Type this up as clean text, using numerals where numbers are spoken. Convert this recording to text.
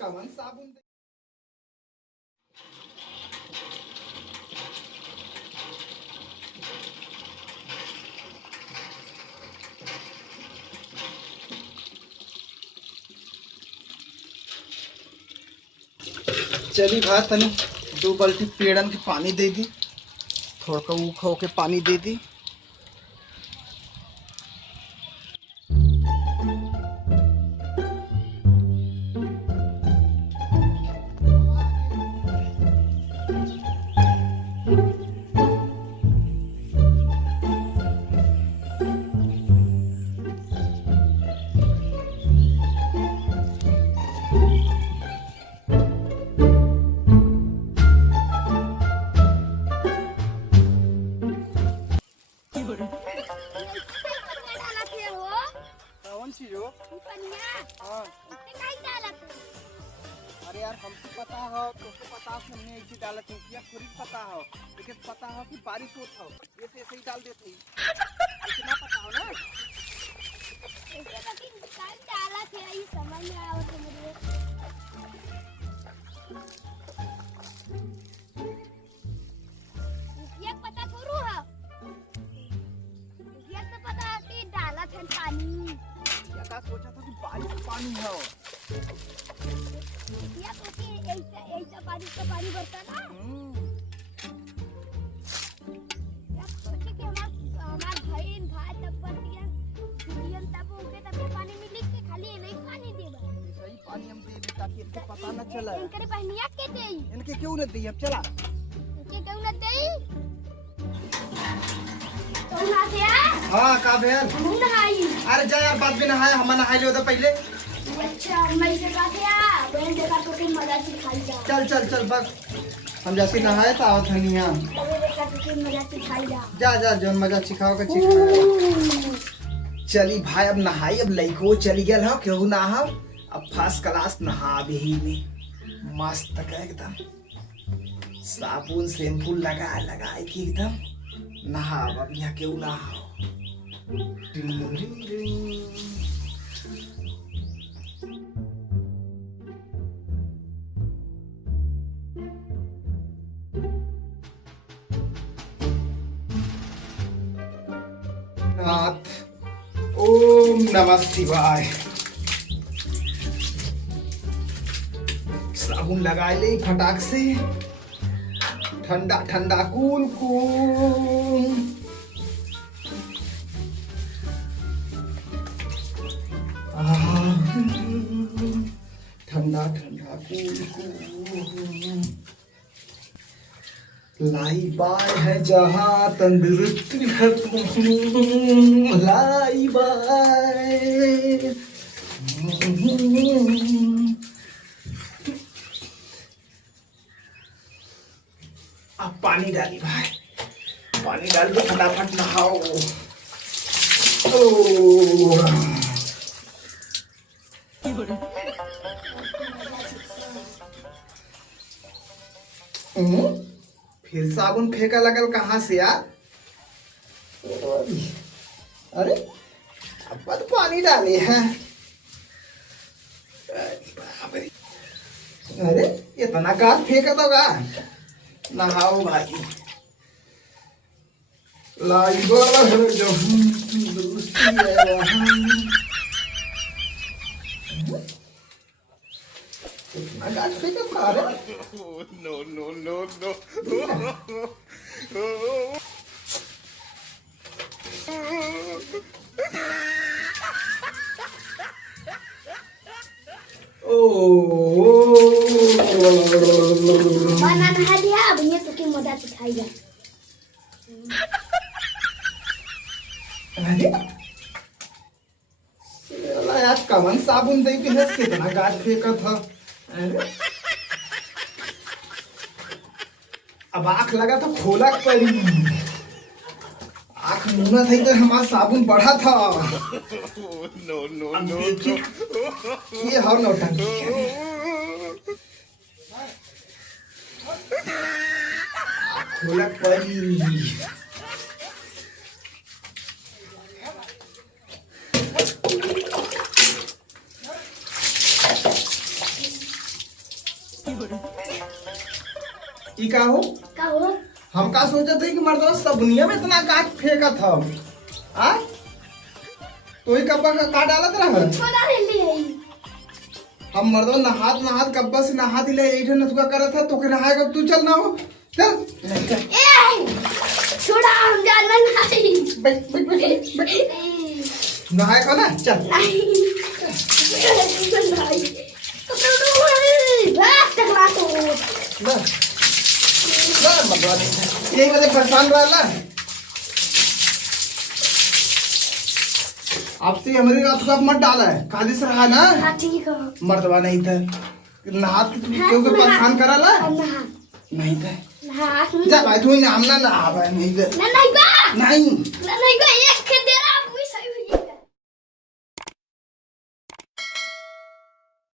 कमन साबुन चली भाई तनी 2 बाल्टी पेड़न के पानी दे दी, थोड़ा का ऊखा के पानी दे दी। कौन चीज हो? हाँ। अरे यार हमको पता हो, तुमको पता हो हमने ऐसी डाला थी, क्या खुद पता हो, लेकिन पता हो कि बारिश होता हो, ऐसे ऐसे ही डाल देते हैं। इतना पता हो ना? डाला थे ये समझ में आया तो मुझे। ये पता थोड़ू है, ये तो पता है कि डाला था पानी। क्या सोचा था कि बारिश का पानी है? या तो कि ऐसा बारिश का पानी बरसा ना। या सोचे कि हमार भाई तब बतिया बिलियन तब उनके तब पानी मिली के खाली नहीं पानी देबा। सही पानी हम दे दे ताकि इनको पता न चले। इनके पहनिया के दे, इनके क्यों न दी? अब चला इनके क्यों न दे? तो ना दे। हां का भेल? हम नहाई। अरे जा यार, बाद में नहाए, हम नहाई ले पहले। अच्छा मैं से बात है, बहन देखा तो कि मजा सिखाई जा। चल चल चल बस, हम जैसे नहाए तो आओ धनिया। अरे देखा तो कि मजा सिखाई जा। जा जा जो मजा सिखाओ का सिखाओ। चली भाई अब नहाई, अब लइको चली गया हो, केहू ना हो, अब फर्स्ट क्लास नहा भी में मस्त का एकदम साबुन शैम्पू लगा लगा के एकदम नहा। अब यहाँ केहू ना हो। नाथ ओम नमः शिवाय। साबुन लगा ले फटाक से, ठंडा ठंडा कूल कूल। ठंडा ठंडा कूल कूल। लाई बाय है जहाँ तंदुरुस्ती है, लाई बाय। अब पानी डाली भाई, पानी डाल के फटाफट नहाओ। फिर साबुन फेंका लगल कहाँ से यार? अरे अब तो पानी डाले हैं। अरे इतना गाज फेंका तो गा। नहाओ भाई, लाई बार जो दोस्ती है वहाँ। इतना गाज फेंका था। No, no, no, no. बना नहा दिया, अब ये तो की मजा सिखाई जा। अरे यार कमन साबुन दे के हंस कितना गाज फेंका था। अरे अब आँख लगा तो खोला पड़ी, आँख मुना था तो हमारा साबुन बढ़ा था। No, no, अब no, देखिए no. ये हर नौटंकी है। खोला परी। ई का हो? का हो? हम का सोचते थे कि मर्दवा सब दुनिया में इतना काट फेंका था आ तो ही कब्बा का काट डालत रहा छोड़ा ले ले। हम मर्दवा नहात कब्बा से नहा दिले एठे नथुका करत था तो के नहाएगा तू चल ना हो चल नहीं चल ए छोड़ा हम जाना नहीं। बैठ बैठ बैठ बैठ नहाए को ना चल नहीं नहीं बस टकरा तो ना ना मर्दवा नहीं यही वजह परेशान रहला आपसे हमारी रात को मत डाला है काली से रहा ना। हाँ ठीक है। मर्दवा नहीं था नहात के क्यों के परेशान कराला नहीं था हाँ जा भाई तू नाम ना नहा भाई नहीं था नहीं बा नहीं